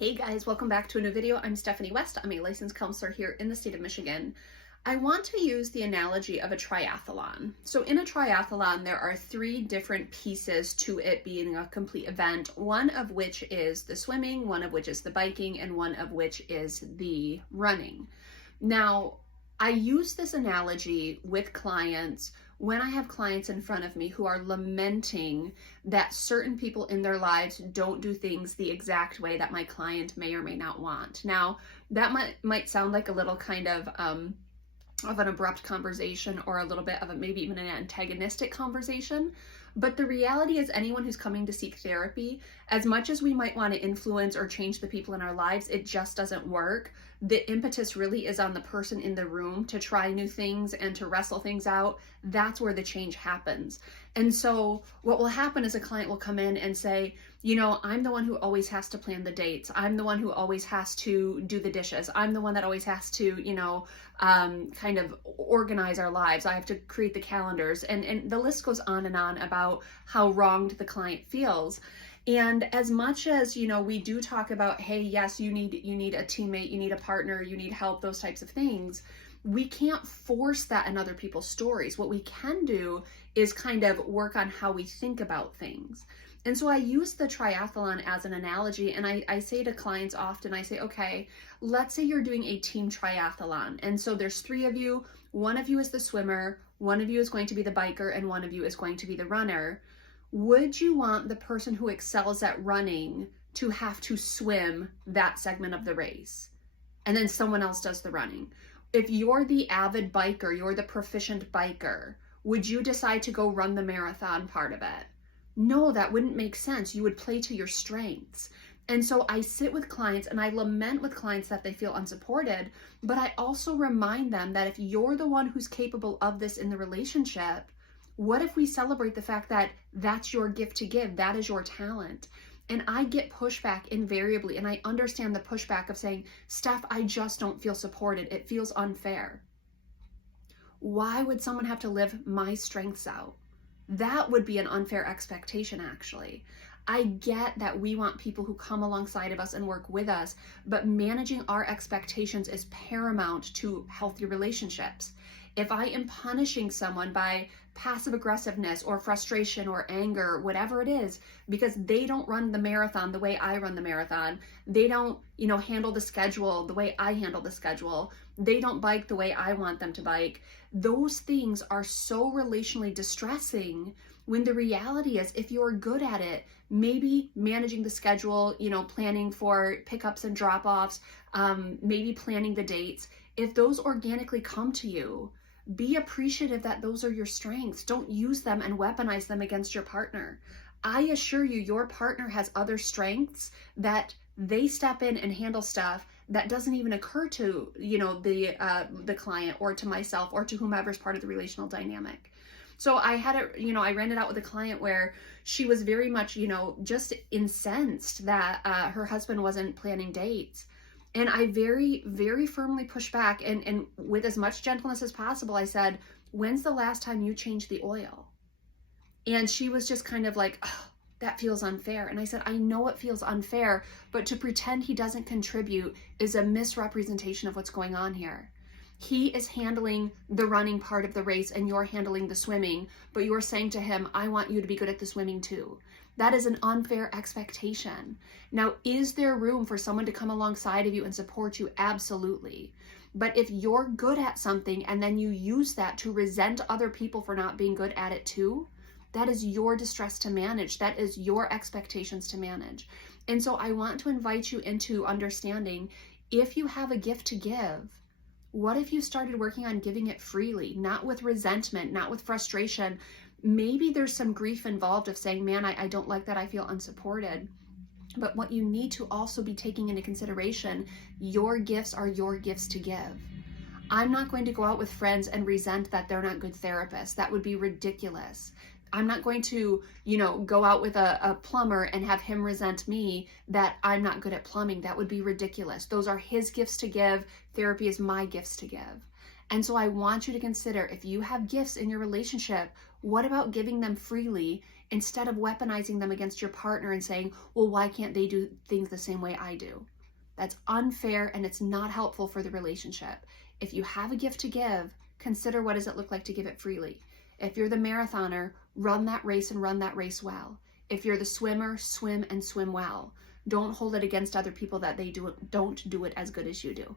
Hey guys, welcome back to a new video. I'm Stephanie West. I'm a licensed counselor here in the state of Michigan. I want to use the analogy of a triathlon. So in a triathlon, there are three different pieces to it being a complete event, one of which is the swimming, one of which is the biking, and one of which is the running. Now, I use this analogy with clients when I have clients in front of me who are lamenting that certain people in their lives don't do things the exact way that my client may or may not want. Now, that might sound like a little kind of an abrupt conversation, or a little bit of a maybe even an antagonistic conversation. But the reality is, anyone who's coming to seek therapy, as much as we might want to influence or change the people in our lives, it just doesn't work. The impetus really is on the person in the room to try new things and to wrestle things out. That's where the change happens. And so what will happen is a client will come in and say, you know, I'm the one who always has to plan the dates. I'm the one who always has to do the dishes. I'm the one that always has to, kind of organize our lives. I have to create the calendars. And the list goes on and on about how wronged the client feels. And as much as, we do talk about, hey, yes, you need a teammate, you need a partner, you need help, those types of things, we can't force that in other people's stories. What we can do is kind of work on how we think about things. And so I use the triathlon as an analogy, and I say to clients often, I say, okay, let's say you're doing a team triathlon. And so there's three of you, one of you is the swimmer, one of you is going to be the biker, and one of you is going to be the runner. Would you want the person who excels at running to have to swim that segment of the race, and then someone else does the running? If you're the avid biker, you're the proficient biker, would you decide to go run the marathon part of it? No, that wouldn't make sense. You would play to your strengths. And so I sit with clients and I lament with clients that they feel unsupported, but I also remind them that if you're the one who's capable of this in the relationship, what if we celebrate the fact that that's your gift to give? That is your talent. And I get pushback invariably, and I understand the pushback of saying, Steph, I just don't feel supported. It feels unfair. Why would someone have to live my strengths out? That would be an unfair expectation, actually. I get that we want people who come alongside of us and work with us, but managing our expectations is paramount to healthy relationships. If I am punishing someone by passive aggressiveness or frustration or anger, whatever it is, because they don't run the marathon the way I run the marathon, they don't, handle the schedule the way I handle the schedule, they don't bike the way I want them to bike, those things are so relationally distressing, when the reality is, if you're good at it, maybe managing the schedule, planning for pickups and drop-offs, maybe planning the dates, if those organically come to you, be appreciative that those are your strengths. Don't use them and weaponize them against your partner. I assure you, your partner has other strengths that they step in and handle stuff that doesn't even occur to, the client or to myself or to whomever's part of the relational dynamic. So I had I ran it out with a client where she was very much, just incensed that her husband wasn't planning dates. And I very, very firmly pushed back, and with as much gentleness as possible, I said, when's the last time you changed the oil? And she was just kind of like, oh, that feels unfair. And I said, I know it feels unfair, but to pretend he doesn't contribute is a misrepresentation of what's going on here. He is handling the running part of the race and you're handling the swimming, but you're saying to him, I want you to be good at the swimming too. That is an unfair expectation. Now, is there room for someone to come alongside of you and support you? Absolutely. But if you're good at something and then you use that to resent other people for not being good at it too, that is your distress to manage. That is your expectations to manage. And so I want to invite you into understanding, if you have a gift to give, what if you started working on giving it freely, not with resentment, not with frustration? Maybe there's some grief involved of saying, man, I don't like that, I feel unsupported. But what you need to also be taking into consideration, your gifts are your gifts to give. I'm not going to go out with friends and resent that they're not good therapists. That would be ridiculous. I'm not going to, go out with a plumber and have him resent me that I'm not good at plumbing. That would be ridiculous. Those are his gifts to give. Therapy is my gifts to give. And so I want you to consider, if you have gifts in your relationship, what about giving them freely instead of weaponizing them against your partner and saying, well, why can't they do things the same way I do? That's unfair and it's not helpful for the relationship. If you have a gift to give, consider what does it look like to give it freely. If you're the marathoner, run that race and run that race well. If you're the swimmer, swim and swim well. Don't hold it against other people that they don't do it as good as you do.